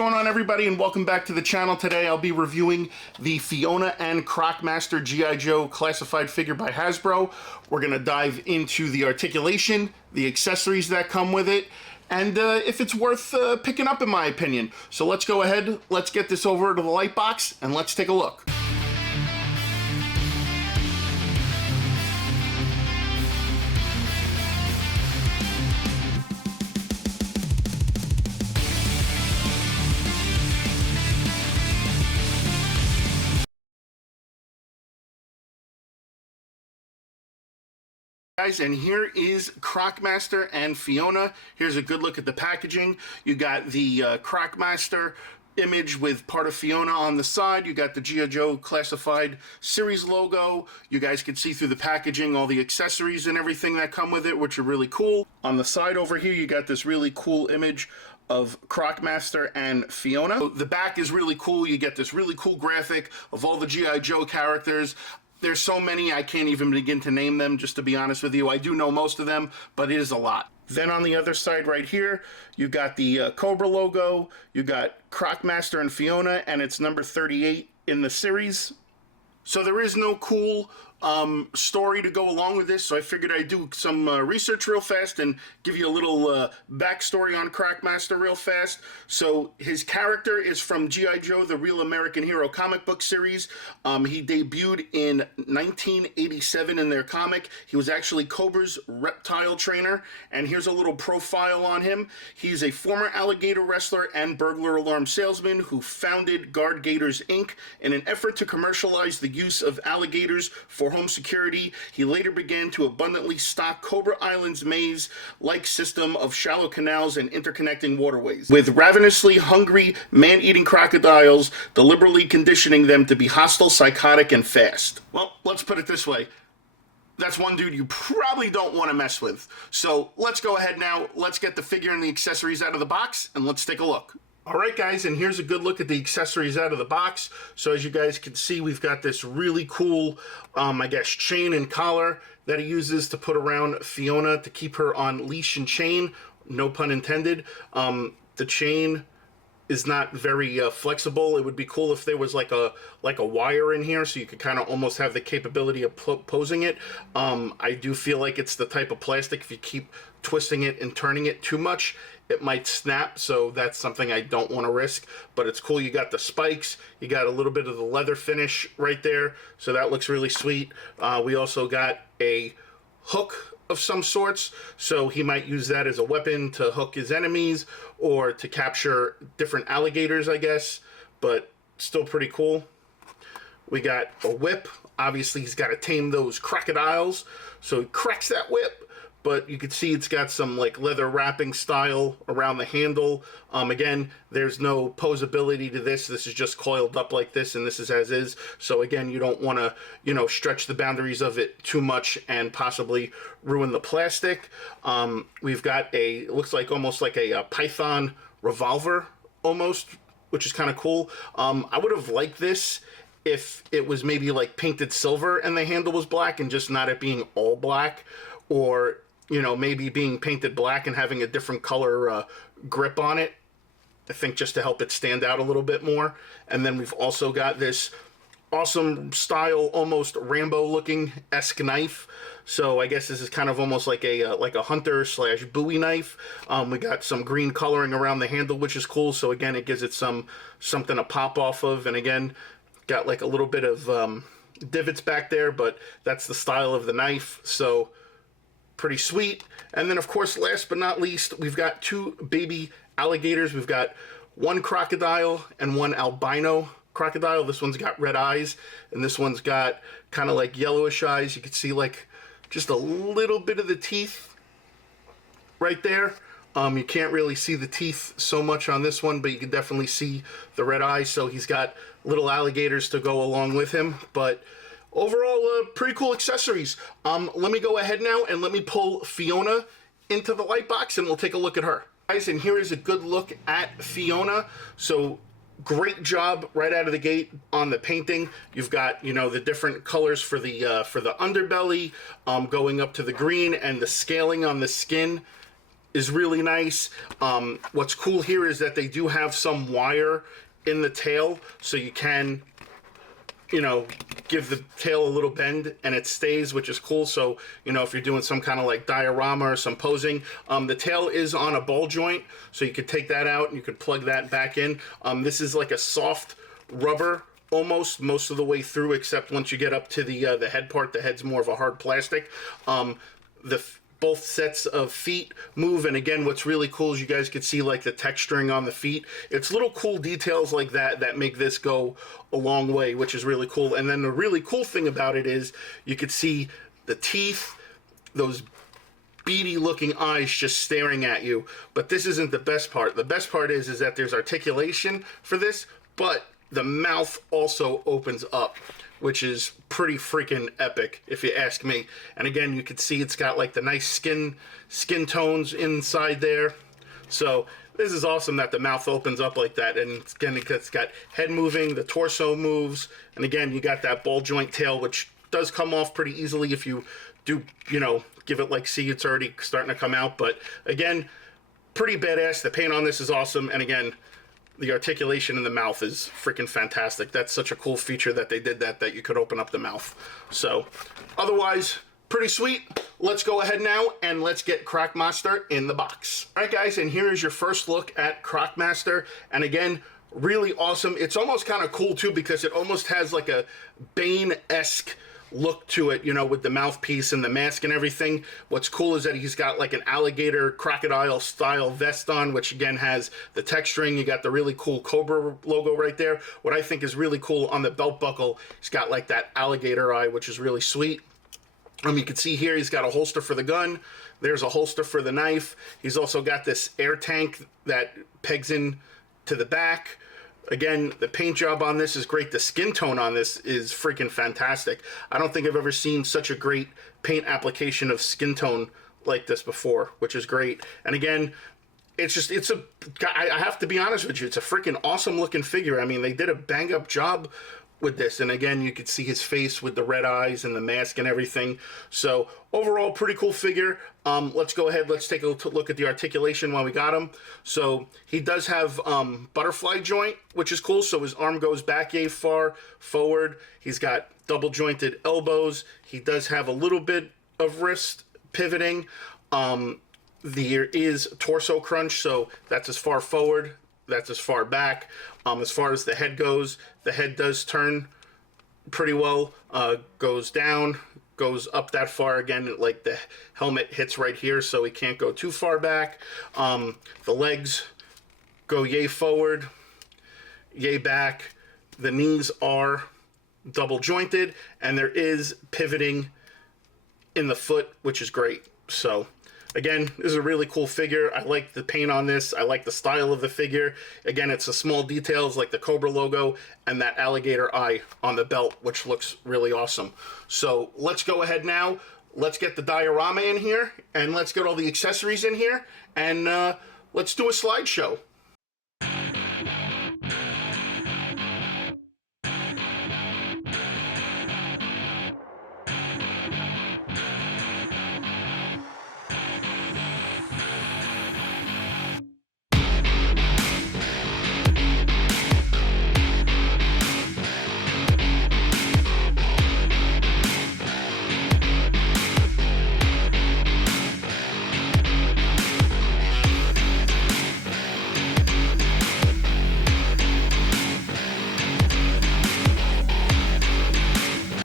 going on, everybody, and welcome back to the channel. Today I'll be reviewing the Fiona and Croc Master G.I. Joe classified figure by Hasbro. We're going to dive into the articulation, the accessories that come with it, and if it's worth picking up, in my opinion. So let's go ahead, let's get this over to the light box, and let's take a look. Guys, and here is Croc Master and Fiona. Here's a good look at the packaging. You got the Croc Master image with part of Fiona on the side. You got the G.I. Joe Classified Series logo. You guys can see through the packaging all the accessories and everything that come with it, which are really cool. On the side over here, you got this really cool image of Croc Master and Fiona. So the back is really cool. You get this really cool graphic of all the G.I. Joe characters. There's so many, I can't even begin to name them, just to be honest with you. I do know most of them, but it is a lot. Then on the other side right here, you got the Cobra logo, you got Croc Master and Fiona, and it's number 38 in the series. So there is no cool story to go along with this, so I figured I'd do some research real fast and give you a little backstory on Croc Master real fast. So his character is from G.I. Joe, the Real American Hero comic book series. He debuted in 1987 in their comic. He was actually Cobra's reptile trainer, and here's a little profile on him. He's a former alligator wrestler and burglar alarm salesman who founded Guard Gators Inc. in an effort to commercialize the use of alligators for home security. He later began to abundantly stock Cobra Island's maze-like system of shallow canals and interconnecting waterways, with ravenously hungry, man-eating crocodiles, deliberately conditioning them to be hostile, psychotic, and fast. Well, let's put it this way. That's one dude you probably don't want to mess with. So let's go ahead now. Let's get the figure and the accessories out of the box, and let's take a look. Alright guys, and here's a good look at the accessories out of the box. So as you guys can see, we've got this really cool, I guess, chain and collar that he uses to put around Fiona to keep her on leash and chain, no pun intended. The chain is not very flexible. It would be cool if there was like a wire in here so you could kind of almost have the capability of posing it. I do feel like it's the type of plastic, if you keep twisting it and turning it too much, it might snap, so that's something I don't want to risk, but it's cool. You got the spikes, you got a little bit of the leather finish right there, so that looks really sweet. We also got a hook of some sorts, so he might use that as a weapon to hook his enemies or to capture different alligators, I guess, but still pretty cool. We got a whip. Obviously, he's got to tame those crocodiles, so he cracks that whip. But you can see it's got some like leather wrapping style around the handle. Again, there's no posability to this. This is just coiled up like this, and this is as is. So again, you don't want to, you know, stretch the boundaries of it too much and possibly ruin the plastic. We've got a, it looks like almost like a Python revolver almost, which is kind of cool. I would have liked this if it was maybe like painted silver and the handle was black and just not it being all black, or you know, maybe being painted black and having a different color grip on it, I think, just to help it stand out a little bit more. And then we've also got this awesome style, almost Rambo-looking-esque knife. So I guess this is kind of almost like a hunter slash Bowie knife. We got some green coloring around the handle, which is cool. So again, it gives it something to pop off of. And again, got like a little bit of divots back there, but that's the style of the knife. So pretty sweet. And then of course, last but not least, we've got two baby alligators. We've got one crocodile and one albino crocodile. This one's got red eyes and this one's got kind of like yellowish eyes. You can see like just a little bit of the teeth right there. You can't really see the teeth so much on this one, but you can definitely see the red eyes. So he's got little alligators to go along with him. But overall, pretty cool accessories. Let me go ahead now and let me pull Fiona into the light box and we'll take a look at her. Guys, and here is a good look at Fiona. So great job right out of the gate on the painting. You've got, you know, the different colors for the underbelly, going up to the green, and the scaling on the skin is really nice. What's cool here is that they do have some wire in the tail, so you can, you know, give the tail a little bend and it stays, which is cool. So, you know, if you're doing some kind of like diorama or some posing, the tail is on a ball joint, so you could take that out and you could plug that back in. This is like a soft rubber almost most of the way through, except once you get up to the head part. The head's more of a hard plastic. Both sets of feet move, and again, what's really cool is you guys can see like the texturing on the feet. It's little cool details like that that make this go a long way, which is really cool. And then the really cool thing about it is you could see the teeth, those beady looking eyes just staring at you. But this isn't the best part. The best part is that there's articulation for this, but the mouth also opens up, which is pretty freaking epic, if you ask me. And again, you can see it's got like the nice skin tones inside there. So this is awesome that the mouth opens up like that. And again, it's got head moving, the torso moves, and again, you got that ball joint tail, which does come off pretty easily if you do, you know, give it like, see, it's already starting to come out. But again, pretty badass. The paint on this is awesome. And again, the articulation in the mouth is freaking fantastic. That's such a cool feature that they did that you could open up the mouth. So otherwise, pretty sweet. Let's go ahead now and let's get Croc Master in the box. All right, guys, and here is your first look at Croc Master. And again, really awesome. It's almost kind of cool too, because it almost has like a Bane-esque look to it, you know, with the mouthpiece and the mask and everything. What's cool is that he's got like an alligator crocodile style vest on, which again has the texturing. You got the really cool Cobra logo right there. What I think is really cool on the belt buckle, he's got like that alligator eye, which is really sweet. You can see here he's got a holster for the gun. There's a holster for the knife. He's also got this air tank that pegs in to the back. Again, the paint job on this is great. The skin tone on this is freaking fantastic. I don't think I've ever seen such a great paint application of skin tone like this before, which is great. And again, I have to be honest with you, it's a freaking awesome looking figure. I mean, they did a bang up job with this, and again, you could see his face with the red eyes and the mask and everything. So overall, pretty cool figure. Let's go ahead, let's take a look at the articulation while we got him. So he does have butterfly joint, which is cool. So his arm goes back yay far forward. He's got double jointed elbows. He does have a little bit of wrist pivoting. There is torso crunch, so that's as far forward, that's as far back. As far as the head goes, the head does turn pretty well, goes down, goes up that far. Again, like the helmet hits right here, so he can't go too far back. The legs go yay forward, yay back. The knees are double jointed, and there is pivoting in the foot, which is great. So again, this is a really cool figure. I like the paint on this. I like the style of the figure. Again, it's the small details like the Cobra logo and that alligator eye on the belt, which looks really awesome. So let's go ahead now. Let's get the diorama in here, and let's get all the accessories in here, and let's do a slideshow.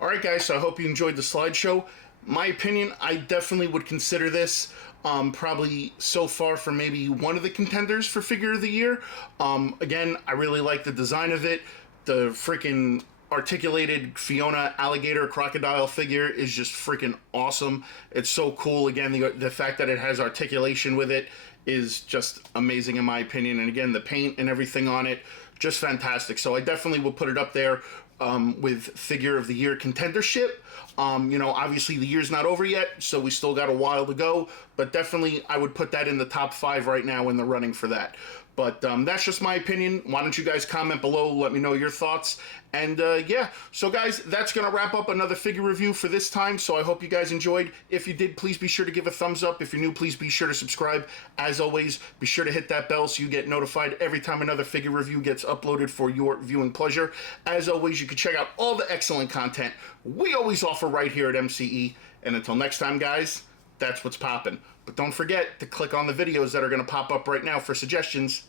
Alright guys, so I hope you enjoyed the slideshow. My opinion, I definitely would consider this probably so far for maybe one of the contenders for figure of the year. Again, I really like the design of it. The freaking articulated Fiona alligator crocodile figure is just freaking awesome. It's so cool. Again, the fact that it has articulation with it is just amazing in my opinion. And again, the paint and everything on it, just fantastic. So I definitely will put it up there with figure of the year contendership. You know, obviously the year's not over yet, so we still got a while to go, but definitely I would put that in the top 5 right now in the running for that. But that's just my opinion. Why don't you guys comment below, let me know your thoughts. And yeah, so guys, that's going to wrap up another figure review for this time. So I hope you guys enjoyed. If you did, please be sure to give a thumbs up. If you're new, please be sure to subscribe. As always, be sure to hit that bell so you get notified every time another figure review gets uploaded for your viewing pleasure. As always, you can check out all the excellent content we always offer right here at MCE. And until next time, guys, that's what's poppin'. But don't forget to click on the videos that are going to pop up right now for suggestions.